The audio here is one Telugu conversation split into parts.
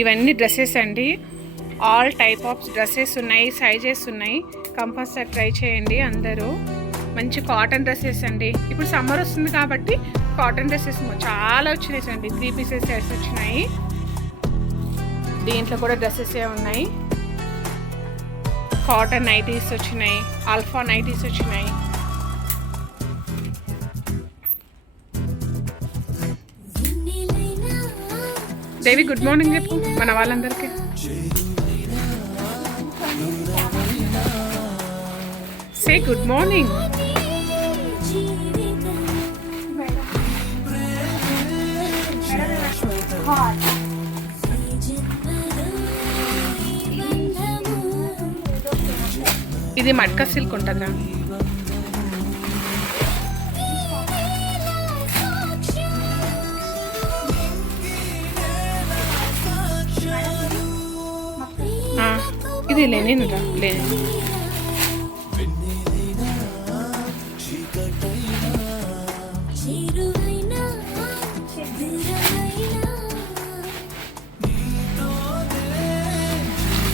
ఇవన్నీ డ్రెస్సెస్ అండి. ఆల్ టైప్ ఆఫ్ డ్రెస్సెస్ ఉన్నాయి, సైజెస్ ఉన్నాయి. కంపల్సరీ ట్రై చేయండి అందరూ. మంచి కాటన్ డ్రెస్సెస్ అండి. ఇప్పుడు సమ్మర్ వస్తుంది కాబట్టి కాటన్ డ్రెస్సెస్ చాలా వచ్చినాయి అండి. 3 పీసెస్ సెట్స్ వచ్చినాయి. దీంట్లో కూడా డ్రెస్సెస్ ఉన్నాయి. కాటన్ నైటీస్ వచ్చినాయి, ఆల్ఫా నైటీస్ వచ్చినాయి. దేవి గుడ్ మార్నింగ్ చెప్పు మన వాళ్ళందరికీ. Say good morning. ఇది మడ్కా సిల్క్ ఉంటుందా? ఇది లెనిన్ రా, లెనిన్.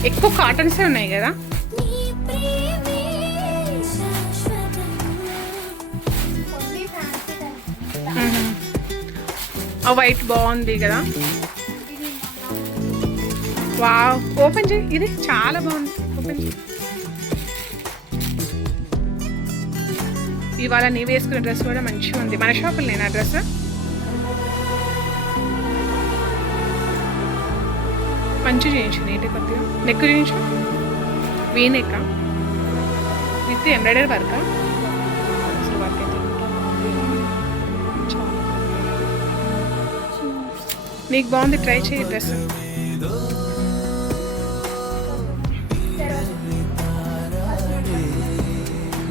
ఎక్కువ కాటన్సే ఉన్నాయి కదా. ఆ వైట్ బాగుంది కదా. వావ్, ఓపెన్ చేయి. ఇది చాలా బాగుంది, ఓపెన్ చేయి. ఇవాళ నీ వేసుకున్న డ్రెస్ కూడా మంచిగా ఉంది. మన షాపులో నేను ఆ డ్రెస్ మంచిగా చేయించు, నీట్గా కొద్దిగా. నెక్ చేయించు, V neck with embroidery work. అసలు వర్క్ అయితే నీకు బాగుంది, ట్రై చేయి డ్రెస్.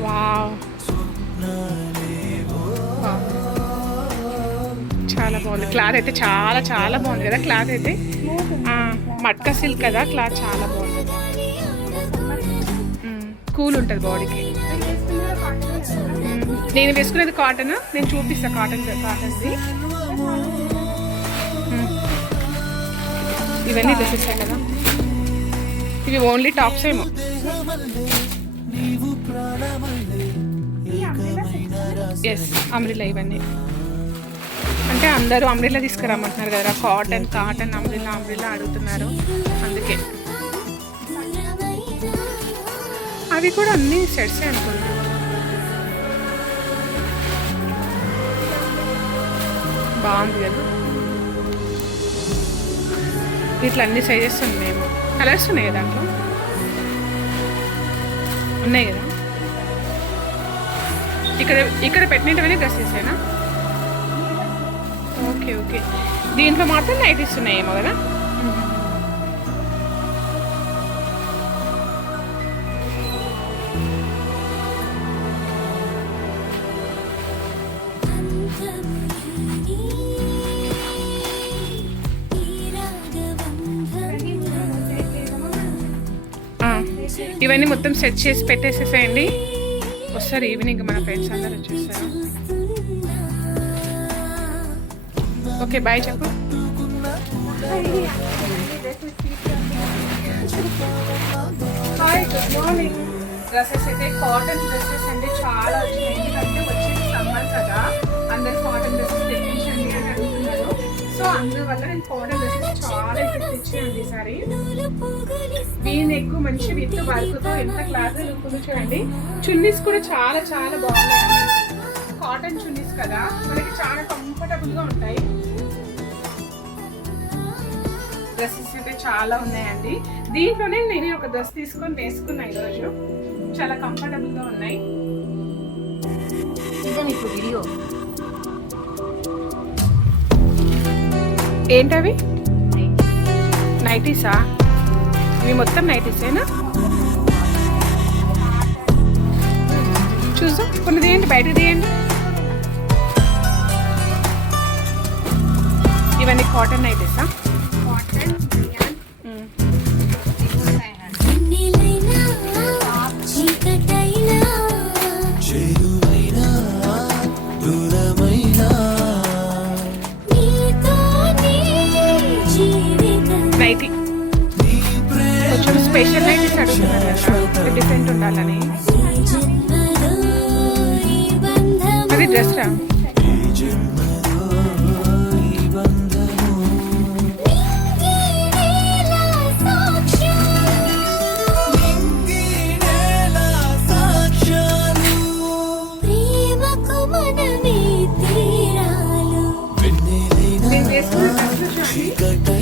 వావ్, చాలా బాగుంది. క్లాత్ అయితే చాలా చాలా బాగుంది కదా. క్లాత్ అయితే మట్కా సిల్క్ కదా. క్లాత్ చాలా బాగుంది, కూల్ ఉంటుంది బాడీకి. నేను వేసుకునేది కాటన్. నేను చూపిస్తాను కాటన్ది. ఇవన్నీ డ్రెస్సెస్ కదా. ఇవి ఓన్లీ టాప్స్ ఏమో. ఎస్, అమ్రిల్లా. ఇవన్నీ అంటే అందరూ అమ్రిల్లా తీసుకురమ్మంటున్నారు కదా. కాటన్ అమ్రిల్లా అడుగుతున్నారు, అందుకే. అవి కూడా అన్ని సెట్సే అనుకుంటా. బాగుంది కదా. ఇట్లా అన్ని సైజెస్ ఉన్నాయేమో, కలర్స్ ఉన్నాయి కదా దాంట్లో. ఉన్నాయి కదా. ఇక్కడ పెట్టినవన్నీ డ్రెస్సెసేనా? Okay okay. దీంట్లో మాత్రం నైటీస్ ఉన్నాయేమో కదా. ఇవన్నీ మొత్తం సెట్ చేసి పెట్టేసేసేయండి. వస్తారు ఈవినింగ్ మన ఫ్రెండ్స్ అందరూ వచ్చేస్తారు. ఓకే, బాయ్ చెప్పు. Hi, good morning. డ్రెస్సెస్ అయితే కాటన్ డ్రెస్సెస్ అండి చాలా వచ్చినాయి. ఎందుకంటే వచ్చేది సమ్మర్ కదా, అందరు కాటన్ డ్రెస్సెస్ తెప్పించండి అని అడుగుతున్నారు. సో అందువల్ల నేను కాటన్ డ్రెస్సెస్ చాలా తెప్పించాను ఈసారి. వీన్ ఎక్కువ మంచి విత్ వర్క్తో ఎంత క్లాస్ ఉంటుందో చూడండి. చున్నీస్ కూడా చాలా చాలా బాగున్నాయండి. కాటన్ చున్నీస్ కదా, మనకి చాలా కంఫర్టబుల్గా ఉంటాయి. డ్రెస్సెస్ అయితే చాలా ఉన్నాయండి. దీంట్లోనే నేను ఒక డ్రెస్ తీసుకొని వేసుకున్నా ఈరోజు. చాలా కంఫర్టబుల్గా ఉన్నాయి. ఇప్పుడు వీడియో ఏంటవి? నైటీసా? ఇవి మొత్తం నైటీసేనా? చూద్దాం, కొన్ని తీయండి, బయటకు తీయండి. ఇవన్నీ కాటన్ నైటీసా? నైటీ కొంచెం స్పెషల్ నైటీస్ అడుగుతున్నారు కదా, డిఫరెంట్ ఉండాలని. అది డ్రెస్ రా. నేను వేసుకున్న డ్రెస్ చూడండి.